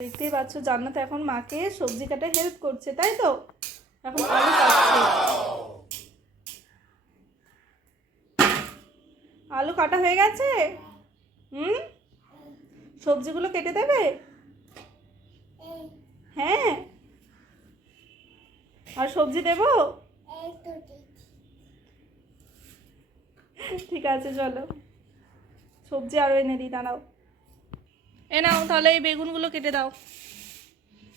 দেখতেই পাচ্ছ জান্নাত এখন মাকে সবজি কাটে হেল্প করছে, তাই তো? এখন আলু কাটছে। আলু কাটা হয়ে গেছে। সবজিগুলো কেটে দেবে? হ্যাঁ। আর সবজি দেব? ঠিক আছে, চলো সবজি আরো এনে দিই, দাঁড়াও। এ নাও তাহলে এই বেগুনগুলো কেটে দাও।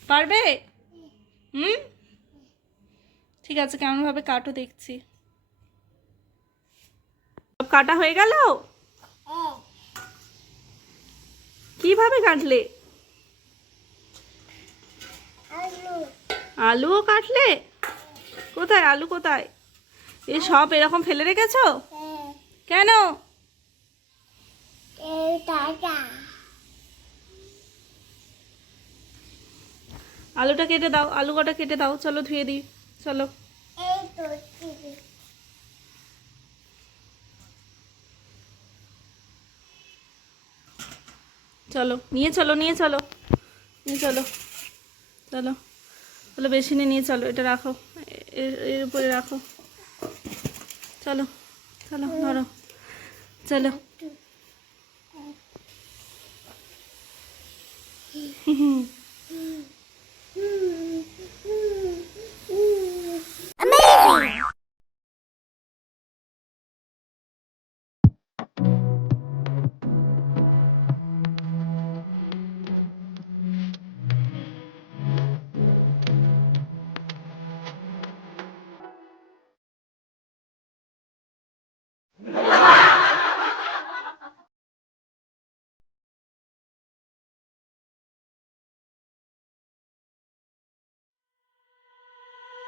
পারবে? ঠিক আছে, কেমনভাবে কাটো দেখছি। সব কাটা হয়ে গেল? কিভাবে কাটলে? আলুও কাটলে? কোথায় আলু, কোথায়? এই সব এরকম ফেলে রেখেছো কেন? আলুটা কেটে দাও, আলু কটা কেটে দাও, চলো ধুয়ে দিই। চলো চলো নিয়ে চলো, নিয়ে চলো, নিয়ে চলো, চলো চলো বেসিনে নিয়ে চলো। এটা রাখো, এর উপরে রাখো। চলো চলো ধরো, চলো।